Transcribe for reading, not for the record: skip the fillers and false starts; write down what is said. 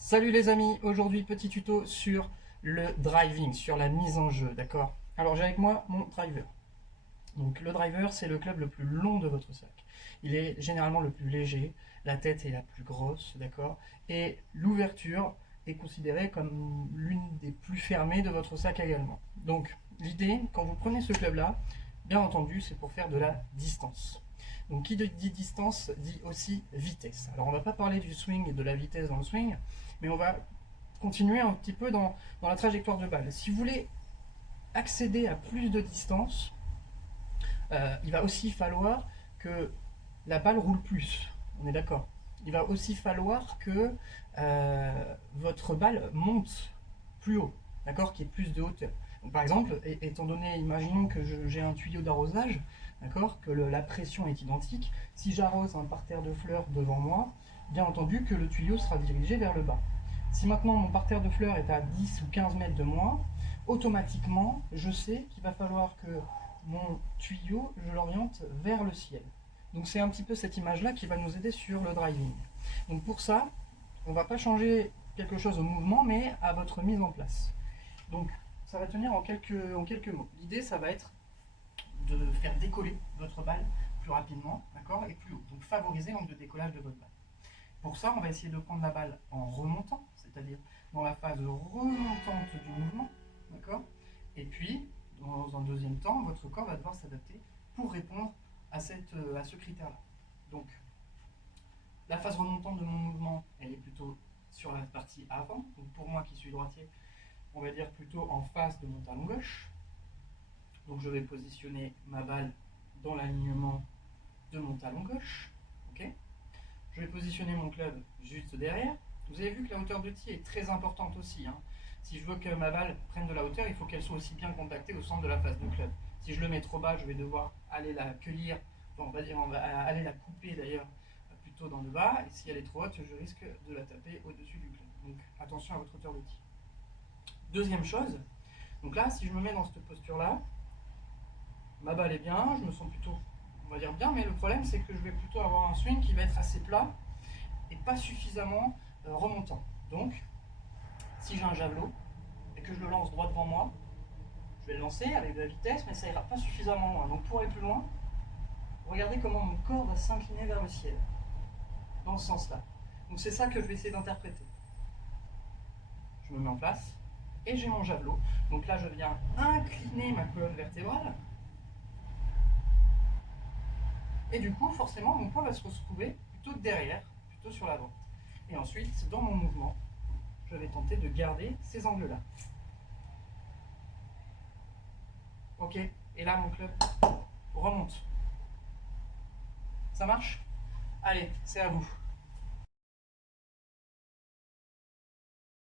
Salut les amis, aujourd'hui petit tuto sur le driving, sur la mise en jeu, d'accord? Alors j'ai avec moi mon driver. Donc le driver c'est le club le plus long de votre sac. Il est généralement le plus léger, la tête est la plus grosse, d'accord? Et l'ouverture est considérée comme l'une des plus fermées de votre sac également. Donc l'idée, quand vous prenez ce club-là, bien entendu, c'est pour faire de la distance. Donc qui dit distance dit aussi vitesse. Alors on ne va pas parler du swing et de la vitesse dans le swing, mais on va continuer un petit peu dans la trajectoire de balle. Si vous voulez accéder à plus de distance, il va aussi falloir que la balle roule plus. On est d'accord. Il va aussi falloir que votre balle monte plus haut, d'accord, qu'il y ait plus de hauteur. Donc, par exemple, étant donné, imaginons que j'ai un tuyau d'arrosage, d'accord, que la pression est identique. Si j'arrose un parterre de fleurs devant moi, bien entendu que le tuyau sera dirigé vers le bas. Si maintenant mon parterre de fleurs est à 10 ou 15 mètres de moi, automatiquement, je sais qu'il va falloir que mon tuyau, je l'oriente vers le ciel. Donc c'est un petit peu cette image-là qui va nous aider sur le driving. Donc pour ça, on ne va pas changer quelque chose au mouvement, mais à votre mise en place. Donc ça va tenir en quelques mots. L'idée, ça va être de faire décoller votre balle plus rapidement, d'accord, et plus haut. Donc favoriser l'angle de décollage de votre balle. Pour ça, on va essayer de prendre la balle en remontant, c'est-à-dire dans la phase remontante du mouvement, d'accord. Et puis, dans un deuxième temps, votre corps va devoir s'adapter pour répondre à ce critère-là. Donc, la phase remontante de mon mouvement, elle est plutôt sur la partie avant. Donc pour moi qui suis droitier, on va dire plutôt en face de mon talon gauche. Donc je vais positionner ma balle dans l'alignement de mon talon gauche. Okay, je vais positionner mon club juste derrière. Vous avez vu que la hauteur de tir est très importante aussi. Si je veux que ma balle prenne de la hauteur, il faut qu'elle soit aussi bien contactée au centre de la face de club. Si je le mets trop bas, je vais devoir aller la cueillir, enfin, on va aller la couper d'ailleurs plutôt dans le bas. Et si elle est trop haute, je risque de la taper au-dessus du club. Donc attention à votre hauteur de tir. Deuxième chose, donc là, si je me mets dans cette posture-là, ma balle est bien, je me sens plutôt, on va dire bien, mais le problème c'est que je vais plutôt avoir un swing qui va être assez plat et pas suffisamment remontant. Donc, si j'ai un javelot et que je le lance droit devant moi, je vais le lancer avec de la vitesse, mais ça ira pas suffisamment loin. Donc pour aller plus loin, regardez comment mon corps va s'incliner vers le ciel, dans ce sens-là. Donc c'est ça que je vais essayer d'interpréter. Je me mets en place et j'ai mon javelot. Donc là, je viens incliner ma colonne vertébrale. Et du coup, forcément, mon poids va se retrouver plutôt derrière, plutôt sur la droite. Et ensuite, dans mon mouvement, je vais tenter de garder ces angles-là. Ok, et là, mon club remonte. Ça marche? Allez, c'est à vous.